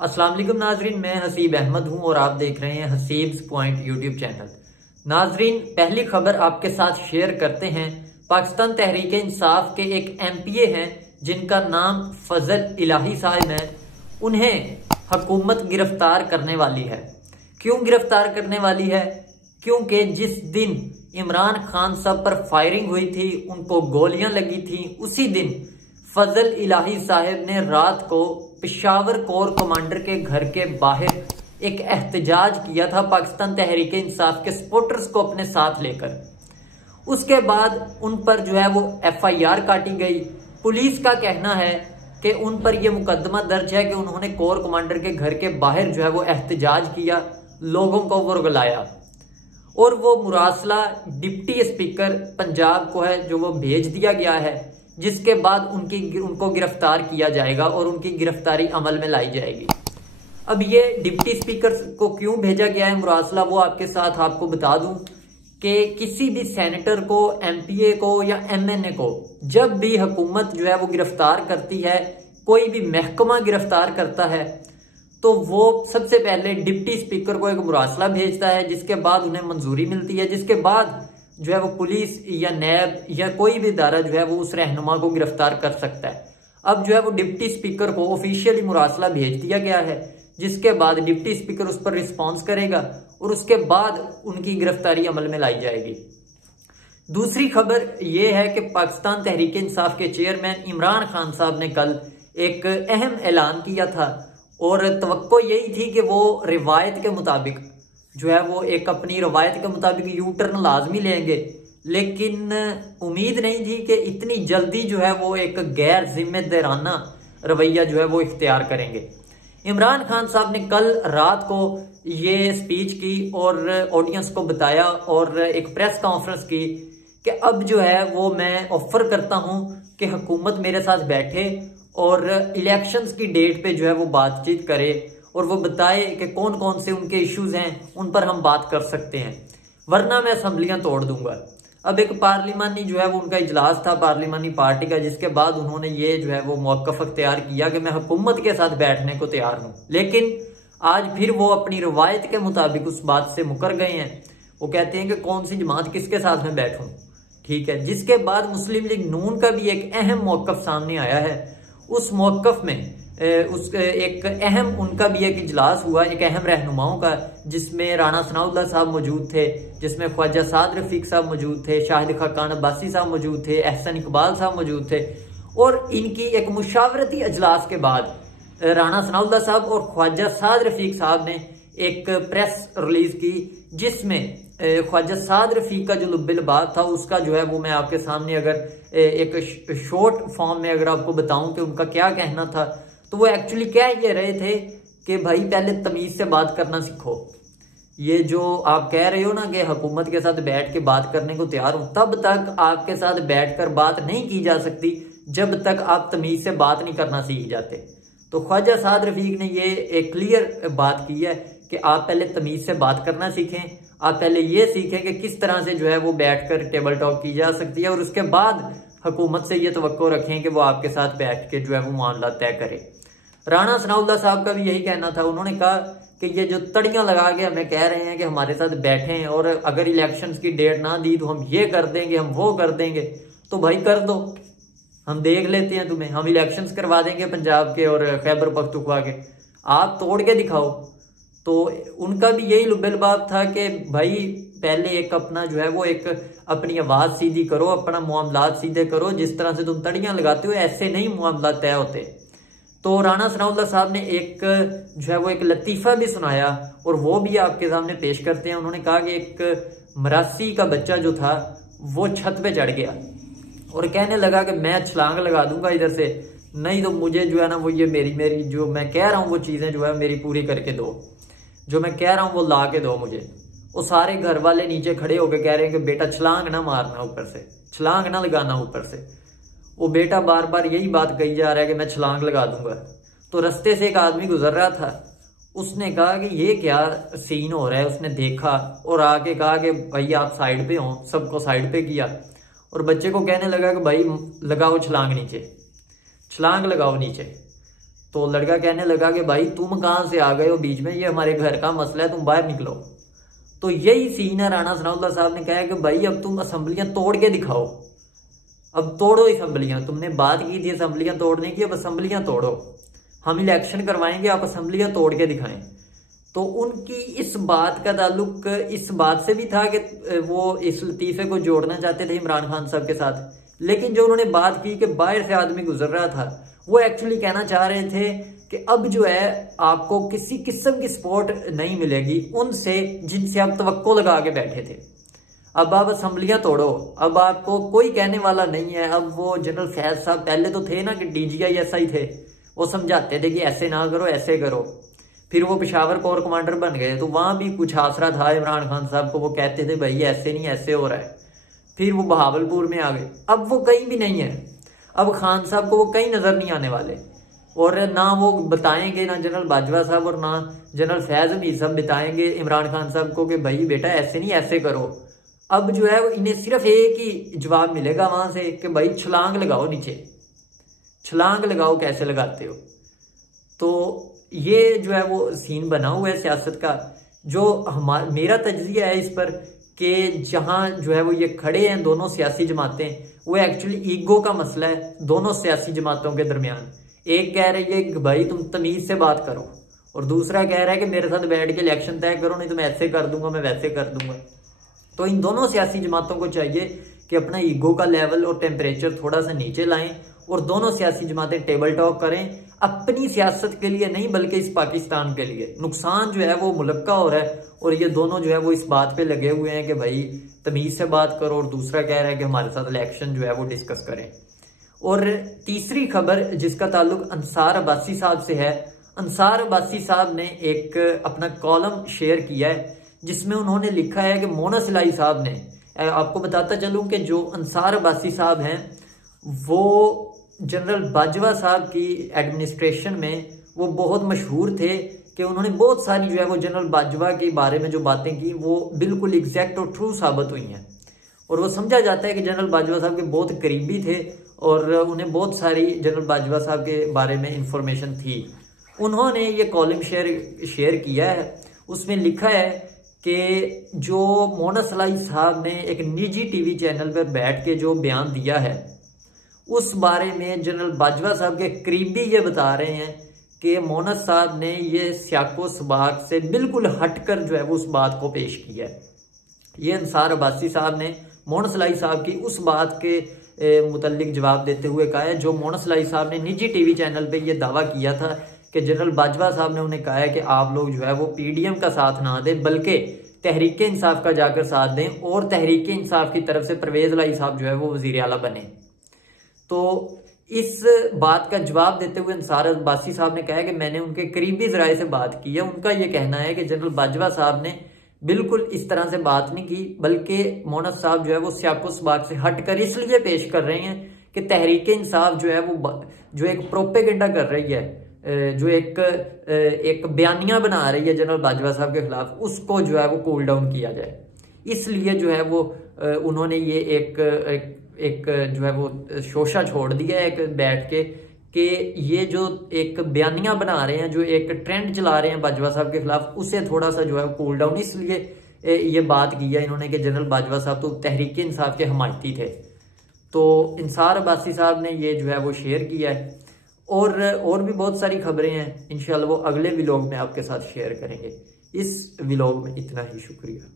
अस्सलाम वालेकुम नाजरीन, मैं हसीब अहमद हूं और आप देख रहे हैं हसीब्स पॉइंट यूट्यूब चैनल। नाजरीन, पहली खबर आपके साथ शेयर करते हैं। पाकिस्तान तहरीक इंसाफ के एक एमपीए हैं जिनका नाम फजल इलाही साहब है। उन्हें हुकूमत गिरफ्तार करने वाली है। क्यों गिरफ्तार करने वाली है? क्योंकि जिस दिन इमरान खान साहब पर फायरिंग हुई थी, उनको गोलियां लगी थी, उसी दिन फजल इलाही साहब ने रात को पेशावर कोर कमांडर के घर के बाहर एक एहतजाज किया था पाकिस्तान तहरीक इंसाफ के सपोर्टर्स को अपने साथ लेकर। उसके बाद उन पर जो है वो FIR काटी गई। पुलिस का कहना है कि उन पर यह मुकदमा दर्ज है कि उन्होंने कोर कमांडर के घर के बाहर जो है वो एहतजाज किया, लोगों को वर्गलाया और वो मुरासला डिप्टी स्पीकर पंजाब को है जो वो भेज दिया गया है, जिसके बाद उनको गिरफ्तार किया जाएगा और उनकी गिरफ्तारी अमल में लाई जाएगी। अब ये डिप्टी स्पीकर को क्यों भेजा गया है मुरासला, वो आपके साथ आपको बता दूं कि किसी भी सेनेटर को, MPA को या MNA को जब भी हुकूमत जो है वो गिरफ्तार करती है, कोई भी महकमा गिरफ्तार करता है, तो वो सबसे पहले डिप्टी स्पीकर को एक मुरासला भेजता है, जिसके बाद उन्हें मंजूरी मिलती है, जिसके बाद जो है वो पुलिस या नैब या कोई भी इदारा जो है वो उस रहनुमा को गिरफ्तार कर सकता है। अब जो है वो डिप्टी स्पीकर को ऑफिशियली मुरासला भेज दिया गया है, जिसके बाद डिप्टी स्पीकर उस पर रिस्पॉन्स करेगा और उसके बाद उनकी गिरफ्तारी अमल में लाई जाएगी। दूसरी खबर यह है कि पाकिस्तान तहरीक इंसाफ के चेयरमैन इमरान खान साहब ने कल एक अहम ऐलान किया था और तवक्को यही थी कि वो रिवायत के मुताबिक जो है वो एक अपनी रवायत के मुताबिक यू टर्न लाजमी लेंगे, लेकिन उम्मीद नहीं थी कि इतनी जल्दी जो है वो एक गैर जिम्मेदाराना रवैया जो है वो इख्तियार करेंगे। इमरान खान साहब ने कल रात को ये स्पीच की और ऑडियंस को बताया और एक प्रेस कॉन्फ्रेंस की कि अब जो है वो मैं ऑफर करता हूं कि हुकूमत मेरे साथ बैठे और इलेक्शंस की डेट पे जो है वो बातचीत करे और वो बताए कि कौन कौन से उनके इश्यूज हैं, उन पर हम बात कर सकते हैं, वरना मैं असम्बलियां तोड़ दूंगा। अब एक पार्लिमानी जो है वो उनका इजलास था पार्लिमानी पार्टी का, जिसके बाद उन्होंने ये जो है वो मौक़िफ़ अख्तियार किया कि मैं हुकूमत के साथ बैठने को तैयार हूं। लेकिन आज फिर वो अपनी रवायत के मुताबिक उस बात से मुकर गए हैं। वो कहते हैं कि कौन सी जमात किसके साथ में बैठूं, ठीक है। जिसके बाद मुस्लिम लीग नून का भी एक अहम मौक़िफ़ सामने आया है। उस मौक़िफ़ में एक अहम उनका भी एक इजलास हुआ, एक अहम रहनुमाओं का, जिसमें राणा सनाउल्लाह साहब मौजूद थे, जिसमें ख्वाजा साद रफीक साहब मौजूद थे, शाहिद खाकान अब्बासी साहब मौजूद थे, एहसन इकबाल साहब मौजूद थे। और इनकी एक मुशावरती इजलास के बाद राणा सनाउल्लाह साहब और ख्वाजा साद रफीक साहब ने एक प्रेस रिलीज की, जिसमें ख्वाजा साद रफीक का जो लुब्बिल बात था उसका जो है वो मैं आपके सामने अगर एक शॉर्ट फॉर्म में अगर आपको बताऊं कि उनका क्या कहना था, तो वो एक्चुअली कह ये रहे थे कि भाई पहले तमीज से बात करना सीखो। ये जो आप कह रहे हो ना कि हुकूमत के साथ बैठ के बात करने को तैयार हो, तब तक आपके साथ बैठकर बात नहीं की जा सकती जब तक आप तमीज से बात नहीं करना सीख जाते। तो ख्वाजा साद रफीक ने ये एक क्लियर बात की है कि आप पहले तमीज से बात करना सीखें, आप पहले ये सीखें कि किस तरह से जो है वो बैठकर टेबल टॉक की जा सकती है और उसके बाद हुकूमत से ये तवक्को रखें कि वो आपके साथ बैठ के जो है वो मामला तय करे। राणा सनाउल्लाह साहब का भी यही कहना था। उन्होंने कहा कि ये जो तड़ियां लगा के हमें कह रहे हैं कि हमारे साथ बैठें और अगर इलेक्शंस की डेट ना दी तो हम ये कर देंगे, हम वो कर देंगे, तो भाई कर दो, हम देख लेते हैं तुम्हें, हम इलेक्शंस करवा देंगे पंजाब के और खैबर पख्तूनख्वा के, आप तोड़ के दिखाओ। तो उनका भी यही लुब्बिलबाब था कि भाई पहले एक अपना जो है वो एक अपनी आवाज सीधी करो, अपना मामलात सीधे करो, जिस तरह से तुम तड़ियां लगाते हो ऐसे नहीं मामला तय होते। तो राणा सनाउल्लाह साहब ने एक जो है वो एक लतीफा भी सुनाया और वो भी आपके सामने पेश करते हैं। उन्होंने कहा कि एक मरासी का बच्चा जो था वो छत पे चढ़ गया और कहने लगा कि मैं छलांग लगा दूंगा इधर से, नहीं तो मुझे जो है ना वो ये मेरी जो मैं कह रहा हूँ वो चीजें जो है मेरी पूरी करके दो, जो मैं कह रहा हूँ वो ला के दो मुझे। वो सारे घर वाले नीचे खड़े होकर कह रहे हैं कि बेटा छलांग ना मारना ऊपर से, छलांग ना लगाना ऊपर से। वो बेटा बार बार यही बात कही जा रहा है कि मैं छलांग लगा दूंगा। तो रास्ते से एक आदमी गुजर रहा था, उसने कहा कि ये क्या सीन हो रहा है, उसने देखा और आके कहा कि भाई आप साइड पे हो, सबको साइड पे किया और बच्चे को कहने लगा कि भाई लगाओ छलांग नीचे, छलांग लगाओ नीचे। तो लड़का कहने लगा कि भाई तुम कहाँ से आ गए हो बीच में, ये हमारे घर का मसला है, तुम बाहर निकलो। तो यही सीन है, राणा सनाउल्लाह साहब ने कहा कि भाई अब तुम असेंबलियां तोड़ के दिखाओ, अब तोड़ो असेंबलियां, तुमने बात की थी असेंबलियां तोड़ने की, अब असेंबलियां तोड़ो, हम इलेक्शन करवाएंगे, आप असेंबलियां तोड़ के दिखाएं। तो उनकी इस बात का ताल्लुक इस बात से भी था कि वो इस लतीफे को जोड़ना चाहते थे इमरान खान साहब के साथ, लेकिन जो उन्होंने बात की कि बाहर से आदमी गुजर रहा था, वो एक्चुअली कहना चाह रहे थे कि अब जो है आपको किसी किस्म की सपोर्ट नहीं मिलेगी उनसे जिनसे आप तवक्को लगा के बैठे थे। अब आप असेंबलियां तोड़ो, अब आपको कोई कहने वाला नहीं है। अब वो जनरल फैज साहब पहले तो थे ना कि DGI ऐसा ही थे, वो समझाते थे कि ऐसे ना करो ऐसे करो। फिर वो पेशावर कोर कमांडर बन गए तो वहां भी कुछ आसरा था इमरान खान साहब को, वो कहते थे भाई ऐसे नहीं ऐसे हो रहा है। फिर वो बहावलपुर में आ गए, अब वो कहीं भी नहीं है, अब खान साहब को वो कहीं नजर नहीं आने वाले, और ना वो बताएंगे, ना जनरल बाजवा साहब और ना जनरल फैज हमीद साहब बताएंगे इमरान खान साहब को कि भाई बेटा ऐसे नहीं ऐसे करो। अब जो है इन्हें सिर्फ एक ही जवाब मिलेगा वहां से कि भाई छलांग लगाओ नीचे, छलांग लगाओ, कैसे लगाते हो। तो ये जो है वो सीन बना हुआ है सियासत का। जो मेरा तज्जिया है इस पर कि जहां जो है वो ये खड़े हैं दोनों सियासी जमातें, वो एक्चुअली ईगो का मसला है दोनों सियासी जमातों के दरमियान। एक कह रही है कि भाई तुम तमीज से बात करो, और दूसरा कह रहा है कि मेरे साथ बैठ के इलेक्शन तय करो, नहीं तो मैं ऐसे कर दूंगा, मैं वैसे कर दूंगा। तो इन दोनों सियासी जमातों को चाहिए कि अपना ईगो का लेवल और टेम्परेचर थोड़ा सा नीचे लाएं, और दोनों सियासी जमातें टेबल टॉक करें, अपनी सियासत के लिए नहीं बल्कि इस पाकिस्तान के लिए। नुकसान जो है वो मुल्क का हो रहा है, और ये दोनों जो है वो इस बात पे लगे हुए हैं कि भाई तमीज से बात करो, और दूसरा कह रहा है कि हमारे साथ इलेक्शन जो है वो डिस्कस करें। और तीसरी खबर जिसका ताल्लुक अंसार अब्बासी साहब से है, अंसार अब्बासी साहब ने एक अपना कॉलम शेयर किया है जिसमें उन्होंने लिखा है कि मोना सिलाई साहब ने, आपको बताता चलूं कि जो अंसार अब्बासी साहब हैं वो जनरल बाजवा साहब की एडमिनिस्ट्रेशन में वो बहुत मशहूर थे कि उन्होंने बहुत सारी जो है वो जनरल बाजवा के बारे में जो बातें की वो बिल्कुल एग्जैक्ट और ट्रू साबित हुई हैं, और वो समझा जाता है कि जनरल बाजवा साहब के बहुत करीबी थे और उन्हें बहुत सारी जनरल बाजवा साहब के बारे में इंफॉर्मेशन थी। उन्होंने ये कॉलम शेयर किया है, उसमें लिखा है कि जो मोना सलाई साहब ने एक निजी टीवी चैनल पर बैठ के जो बयान दिया है उस बारे में जनरल बाजवा साहब के करीबी ये बता रहे हैं कि मोना साहब ने ये सियाको सबाक से बिल्कुल हटकर जो है वो उस बात को पेश किया है। ये अंसार अब्बासी साहब ने मोना सलाई साहब की उस बात के मुतल्लिक जवाब देते हुए कहा है जो मोना सलाई साहब ने निजी टीवी चैनल पे ये दावा किया था कि जनरल बाजवा साहब ने उन्हें कहा है कि आप लोग जो है वो PDM का साथ ना दें बल्कि तहरीक इंसाफ का जाकर साथ दें, और तहरीक इंसाफ की तरफ से परवेज लाई साहब जो है वो वजीर आला बने। तो इस बात का जवाब देते हुए अंसार अब्बासी साहब ने कहा कि मैंने उनके करीबी जराये से बात की है, उनका यह कहना है कि जनरल बाजवा साहब ने बिल्कुल इस तरह से बात नहीं की, बल्कि मोना साहब जो है वो सियाको सबाक से हटकर इसलिए पेश कर रहे हैं कि तहरीक इंसाफ जो है वो जो एक प्रोपेगेंडा कर रही है, जो एक बयानिया बना रही है जनरल बाजवा साहब के खिलाफ, उसको जो है वो कूल डाउन किया जाए। इसलिए जो है वो उन्होंने ये एक जो है वो शोशा छोड़ दिया है एक बैठ के कि ये जो एक बयानिया बना रहे हैं, जो एक ट्रेंड चला रहे हैं बाजवा साहब के खिलाफ, उसे थोड़ा सा जो है कूल डाउन, इसलिए ये बात की है इन्होंने कि जनरल बाजवा साहब तो तहरीक इंसाफ के हमायती थे। तो अंसार अब्बासी साहब ने ये जो है वो शेयर किया है, और भी बहुत सारी खबरें हैं, इंशाल्लाह वो अगले व्लॉग में आपके साथ शेयर करेंगे। इस व्लॉग में इतना ही, शुक्रिया।